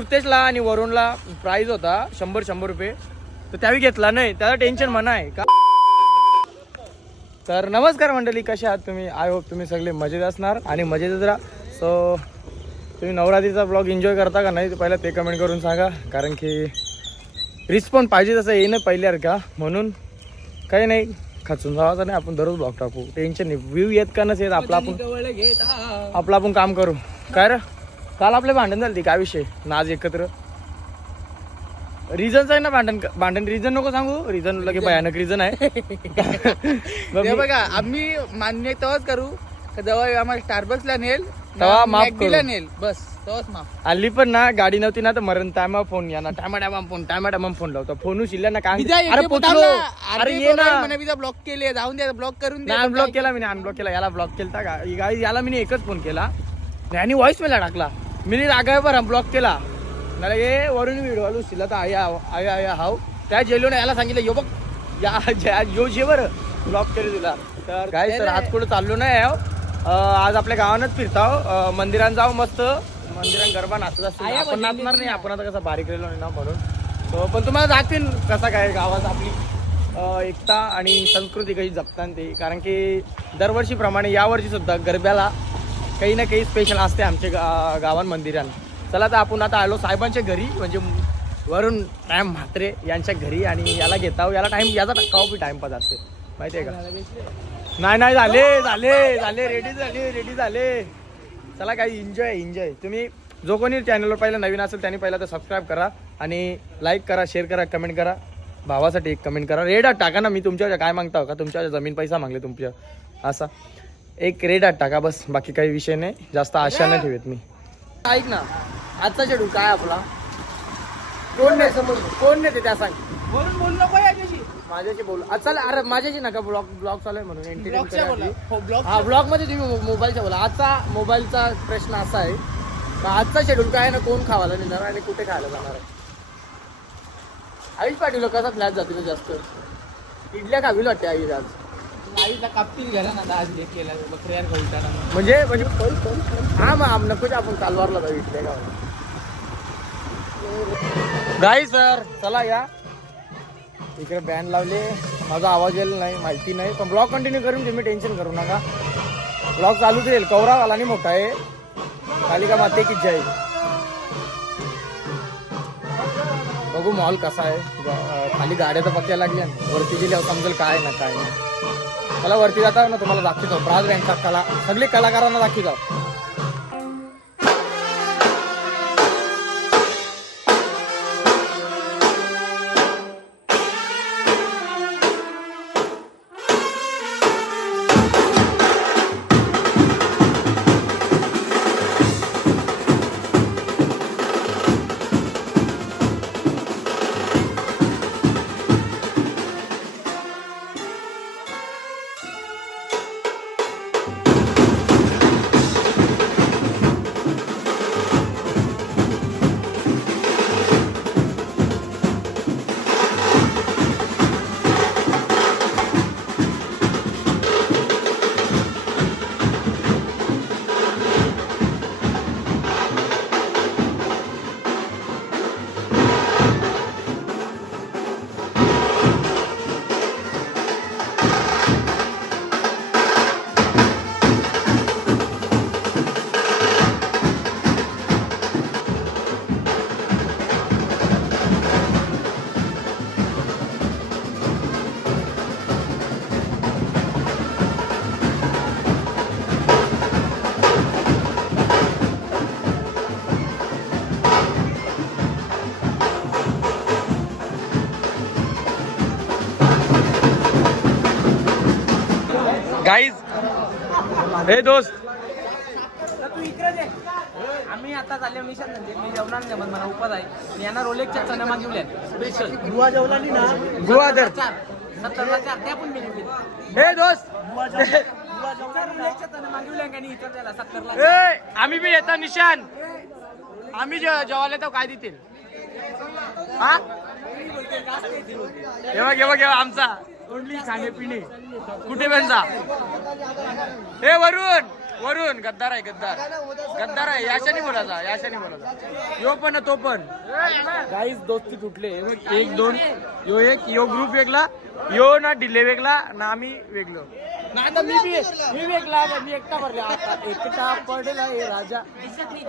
कृतेशला आणि वरुणला प्राइज होता 100 रुपये, तर त्यावेळी घेतला नाही, त्याला टेन्शन म्हणा आहे का. तर नमस्कार मंडळी, कसे आहात तुम्ही. आय होप तुम्ही सगळे मजेत असणार आणि मजेतच राहा. सो तुम्ही नवरात्रीचा ब्लॉग एन्जॉय करता का नाही, पहिला ते कमेंट करून सांगा, कारण की रिस्पॉन्स पाहिजे तसं येणं पहिल्यावर का, म्हणून काही नाही खचून जावाचं नाही. आपण दररोज ब्लॉग टाकू, टेन्शन नाही. व्ह्यू येत का नसेल आपलं आपण काम करू. काय रे, काल आपले भांडण झाली काय विषय नाज एकत्र. रिझनच आहे ना भांडण रिझन नको सांगू, रिझन लगे भयानक रिझन आहे. बघा आम्ही मान्य तेव्हाच करू जेव्हा आम्हाला स्टारबक्सला नेल तेव्हा माफ मॅकडीला नेल, बस तेव्हाच माफ. आली पण ना गाडी नव्हती ना, तर मरण टायमा फोन या ना, टायमा फोन लावतो. फोन उचलला ना काय, अरे पोचलो, अरे ये ना, ब्लॉक केले, जाऊन द्या, ब्लॉक करून नाही अनब्लॉक केला मी, अनब्लॉक केला, याला ब्लॉक केला का गाडी, याला मी एकच फोन केला आणि व्हॉइस मेला टाकला. मी रागाय बरं ब्लॉक केला मला, ये वरून व्हिडिओ आलो शिला तर आया हाव त्या जेलो ना, याला सांगितलं यो बघ यो जे बरं ब्लॉक केले तुला. तर काय सर आज कुठं चाललो नाही आज आपल्या गावानच फिरताव, मंदिरात जाऊ मस्त, मंदिरात गरबा नाचत असतो. आपण नाचणार नाही, आपण आता कसं बारीक राहिलो नाही ना म्हणून. तो पण तुम्हाला दाखवीन कसा काय गावात आपली एकता आणि संस्कृती कशी जपतात ते, कारण की दरवर्षीप्रमाणे यावर्षी सुद्धा गरब्याला काही ना काही स्पेशल असते आमच्या गावात मंदिरांना. चला तर आपण आता आलो साहेबांच्या घरी, म्हणजे वरुण टाइम म्हात्रे यांच्या घरी, आणि याला घेताव, याला टाइम याचा टाकाव बी टाइमपास असते माहिती आहे का. नाही रेडी झाले. चला काही एन्जॉय. तुम्ही जो कोणी चॅनलवर पहिला नवीन असेल त्यांनी पहिला तर सबस्क्राईब करा आणि लाईक करा, शेअर करा, कमेंट करा. भावासाठी एक कमेंट करा. रेड आर्ट टाका ना, मी तुमच्या काय मागता का, तुमच्या जमीन पैसा मागले तुमच्या, असा एक रेड आर्ट टाका बस, बाकी काही विषय नाही, जास्त आशा नाही ठेवत मी. ऐक ना, आजचा शेड्यूल काय आपला, कोण नाही ते त्या सांग, बोल नको याच्याशी, माझ्याशी बोल. चला अरे माझ्याशी नका, ब्लॉग चालू आहे म्हणून ब्लॉग हा ब्लॉग मध्ये तुम्ही मोबाईलचा बोला. आजचा मोबाईलचा प्रश्न असा आहे का, आजचा शेड्यूल काय आहे ना, कोण खावायला नेणार आणि कुठे खायला जाणार आहे. आईच पाठवलं कसा फ्लॅट जाते ना जास्त, इडल्या खावी वाटते आई आज. आईला कापतील गेला ना, आज लेट केला बकऱ्यार गवटाला म्हणजे हा मग नकोच आपण कालवारला जाऊ इथल्या गावाला. गाई सर चला या, इकडे बॅन लावले, माझा आवाज येईल नाही माहिती नाही, पण ब्लॉग कंटिन्यू करून तुम्ही टेन्शन करू नका, ब्लॉग चालूच येईल. कवरा वाला नाही मोठा आहे, खाली का माते की जय. बघू मॉल कसा आहे, खाली गाड्या तर पक्क्या लागल्या, वरती गेल्यावर समजेल काय ना काय नाही. मला वरती जाता ना तुम्हाला दाखवतो, ब्राज बँकचा कला सगळी कलाकारांना दाखवतो. गाईज हे दोस्त तू इकडे दे. आम्ही आता चालले मिशन, म्हणजे मी जेवणार नाही, मला उपास आहे. मी यांना रोलेक्सच्या चण्या मागवल्या स्पेशल. गुवा जेवला नाही ना, गुवा दर 70ला 4 त्या पण मी हे दोस्त रोलेक्सच्या चण्या मागवल्या आणि इतर त्याला 70ला. आम्ही बी येतो निशान, आम्ही जेवायला तर काय देतील. हा घेवा आमचा ओनली खाणे पिणे कुठे पण जा. हे वरून गद्दार आहे गद्दार आहे. याशाने बोलायचा यो पण तो पण. काहीच दोस्ती तुटले. एक दोन यो ग्रुप वेगळा यो ना डिले वेगळा ना आम्ही वेगळं ना. आता मी वेगळा मी एकटा भरले. आता एकटा पडला हे राजा दिसत नाही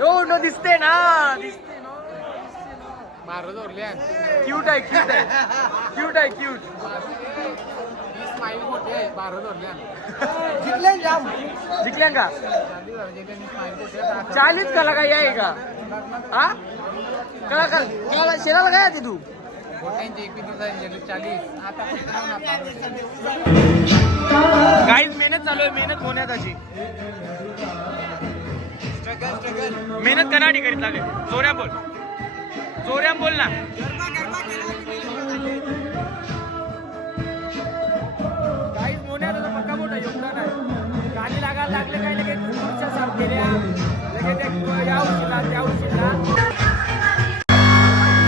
हो न दिसते ना मारत ओरल्या. क्यूट आहे स्माइल मोठे आहे. मारत ओरल्या जिंकल्या का 40 कला काय आहे का हा कला शेराला काय आहे तू काहीच मेहनत चालू आहे. मेहनत होण्याची मेहनत कनाडी करीत लागले. जोऱ्या बोल ना. काहीच मोन्याचा पक्का मोठा योगदान आहे. गाणी लागायला लागले काही लगेच खुर्च्या साफ केल्या लगेच या उशीला त्या उशीला.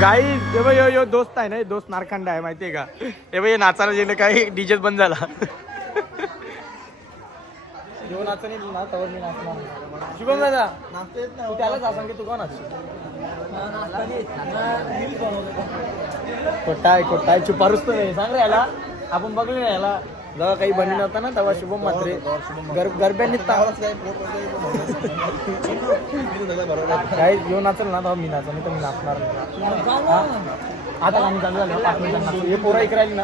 गाईज हे बघ यो दोस्त आहे ना दोस्त नारखंड आहे माहितीये का. हे बघ नाचायला गेलं काही डीजे बंद झाला. जेव्हा नाचता नाही ना तवर मी नाचणार. शुभम दादा तू त्याला जा सांगे तू का नाच कोटाय चुपारूच तर सांग रे याला. आपण बघलो ना याला जेव्हा काही बनी नव्हता ना तेव्हा शुभम मात्रे गरब्यांनी काही घेऊन नाचल ना तेव्हा मी नाचल नाही तर मी नाचणार. आता गाणी चालू झाले 5 मिनिटांना हे पोरं इकरायली ना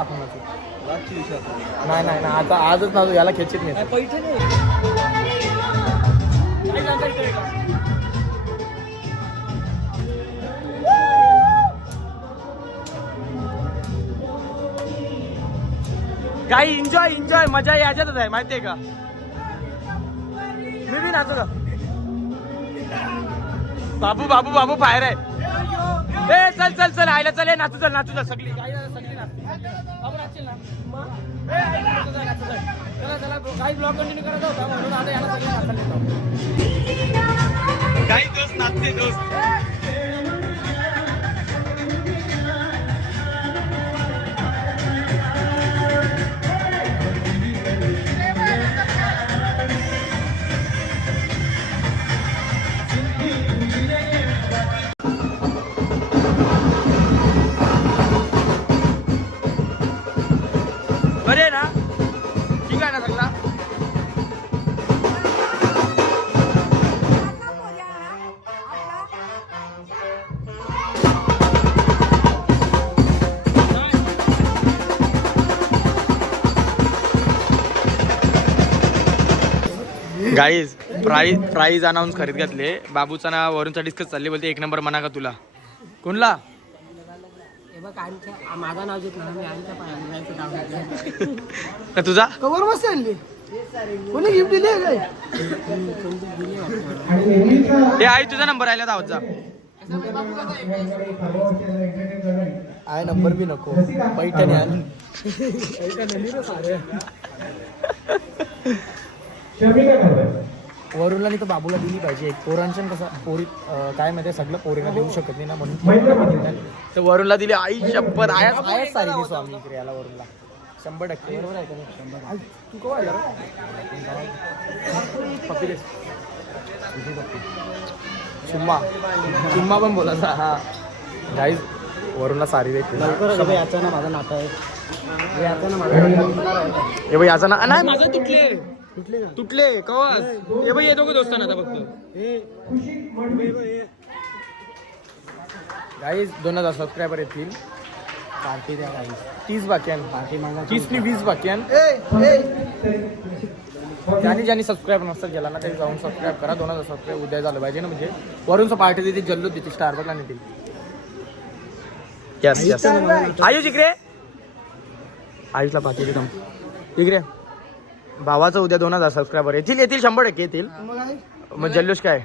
आपण नाचू. नाही आता आजच नाचू. याला खेचीत नाही. काही एन्जॉय मजा याच्यातच आहे माहितीये का. मी बी नाचू का बाबू बाहेर आहे. ए चल आयला चल नाचू चल सगळी चला काही ब्लॉग कंटिन्यू करायचा होता म्हणून आता याला सगळे नाचायला काही दोस्त नाचते दोस्त. बरे ना ठीक आहे ना सगळा. गाईज प्राईज अनाऊन्स करीत घातले. बाबूचा ना वरूनचा डिस्कस चालले. बोलते 1 नंबर म्हणा का तुला कोणला. माझा नाव घेत का तुझा कवर मस्त आणली कोणी गिफ्ट दिली काय. हे आई तुझा नंबर आला धावत जा. आय नंबर बी नको पैठणी आण. वरूनला नाही तर बाबूला दिली पाहिजे. एक पोरांचं कसं पोरी काय माहिती सगळं पोरीला देऊ शकत नाही ना म्हणून तर वरूनला दिली. आई शपथ आयाच सारी दिसो आम्ही इकडे याला वरूनला 100% बरोबर आहे का नाही. तू कवा चुम्मा पण बोलायचा. हा गाईज वरूनला सारी देते. याचा ना माझा नातं आहे. हे बाई याचा ना नाही माझा तुटले कवास. हे बाई हे दोघं दोस्ताना आता फक्त गाईज 2000 सबस्क्रायबर येतील. पार्टी द्या गाईज. 30 बाकी आहे पार्टी मागा. 30 नी 20 बाकी आहे. ज्यांनी सबस्क्राईब नसतं केला ना ते जाऊन सबस्क्राईब करा. 2000 सबस्क्राईब उद्या झालं पाहिजे ना. म्हणजे वरूनचा पार्टी देते जल्लोष देते स्टारबकला नेतील. यस आयुष इकडे आयुषला पार्टी देतो इकडे. भावाचं उद्या 2000 सबस्क्रायबर येतील 100% येतील. मग जल्लोष काय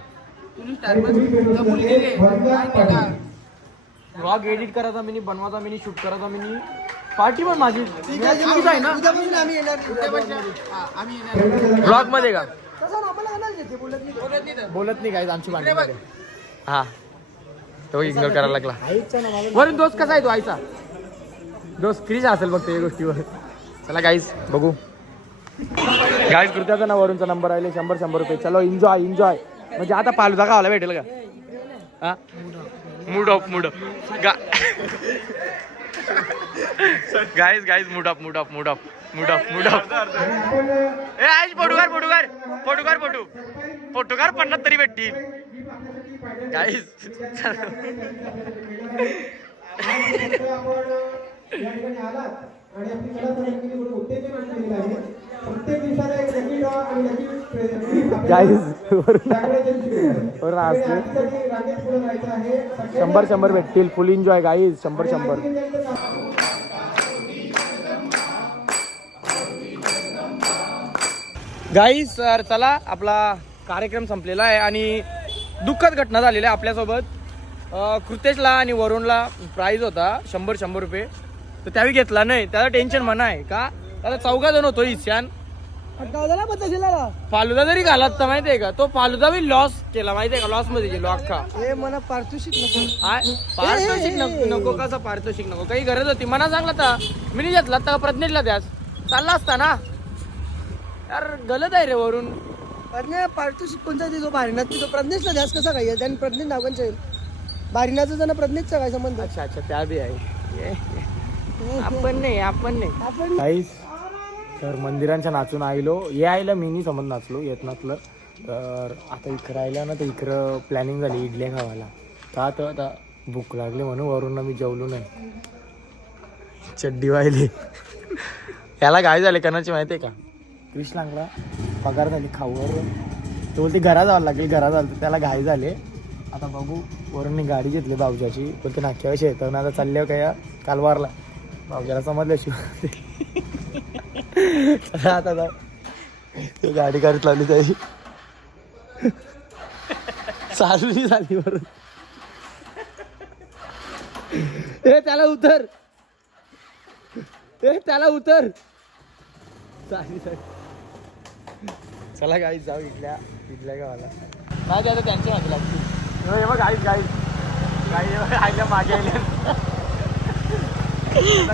व्लॉग एडिट करायचा मी बनवायचा मी शूट करायचा मी पार्टी पण माझी आहे ना ब्लॉग मध्ये का बोलत नाही काय आमची पार्टी. हा तो इग्नोर करायला लागला. आईचा ना मला वरून दोस्त कसा आहे तो आईचा दोस्त क्रिश असेल बघ या गोष्टीवर. चला गाईस बघू. गाईस कृत्याचा ना वरूनचा नंबर आले 100 रुपये. चलो एन्जॉय एन्जॉय. म्हणजे आता फालुदा खावायला भेटेल का हा mood off guys guys mood off ए आईश पोटुगार 50 तरी भेटतील गाईस. गाईस 100 भेटतील. फुल एन्जॉय गाईस. 100 गाईस. सर चला आपला कार्यक्रम संपलेला आहे आणि दुःखद घटना झालेली आहे आपल्यासोबत. कृतेशला आणि वरुणला प्राईज होता 100 रुपये तर त्यावेळी घेतला नाही. त्याला टेन्शन म्हणा आहे का त्याला 4 जण होतो इशान फालुदा जरी घालात तर माहितीये का तो फालुदा बी लॉस केला माहितीये का. लॉस मध्ये गेलो अख्खा. मला पारितोषिक नको. पारितोषिक नको कसं पारितोषिक नको काही गरज होती मना सांगला तर मी नाही घेतला तर प्रज्ञेशला द्यास चालला असता ना यार. गलत आहे रे वरून. पारितोषिक कोणता देतो भारीनाथ तो प्रज्ञेशला द्यास कसा काय त्यांनी प्रज्ञेश नावांचे भारीनाथचा त्यांना प्रज्ञेशचा काय संबंध. अच्छा त्या बी आहे. आपण नाही काहीच. तर मंदिरांच्या नाचून आईलो यायला मी नाही समज नाचलो येत नसलं तर आता इकडं राहिलं ना तर इकडं प्लॅनिंग झाली इडल्या खावायला. तर आता भूक लागली म्हणून वरून मी जेवलो नाही. चड्डी वाहिली याला गाय झाले कणाची माहिती आहे का. क्रिश लागला पगार झाली खाऊवर तो बोलते घरा जावं लागेल घरा झालं त्याला घाई झाले. आता बघू वरून गाडी घेतली भाऊजाची बोलते नाक्यावर शेतावून आता चालल्यावर काय कालवारला भाऊजाला समजल्याशिवाय आता ते गाडी काढत लावली त्याची चालली झाली वरून. त्याला उतर चालली. चला गाईस जाऊ इडल्या गावाला. नाही आता त्यांच्या मागे लागतील. गाईस आईला मागे आले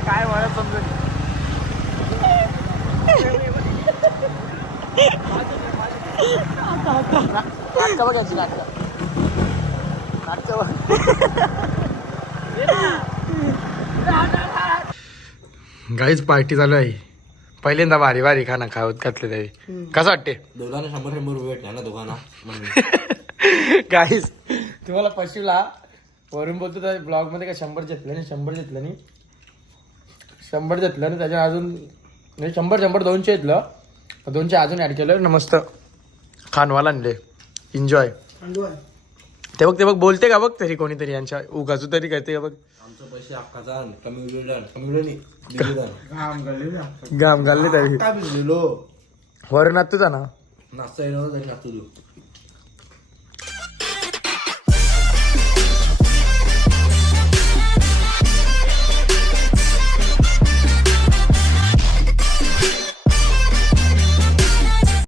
काय म्हणत समजून. नाटकं बघायची नाटकं गाईच पार्टी चालू आहे. पहिल्यांदा भारी खाना खावत घातले त्यावेळी कसं वाटते. दोघांना 100 रुपये भेटला ना दोघांना. गाईस तुम्हाला पशीला वरून बोलतो त्या ब्लॉग मध्ये काय 100 घेतलं नाही 100 घेतलं नाही त्याच्या अजून म्हणजे 100 200 घेतलं 200 अजून ऍड केलं ना. मस्त खानवाला आणले एन्जॉय. ते बघ बोलते का बघ तरी कोणीतरी यांच्या उगाचू तरी करते का बघ. आमचं पैसे अक्काचा कमी नाही घाम घालले तरी काय भिजलेलो वरून तुझा ना नाचता येणार नाचतो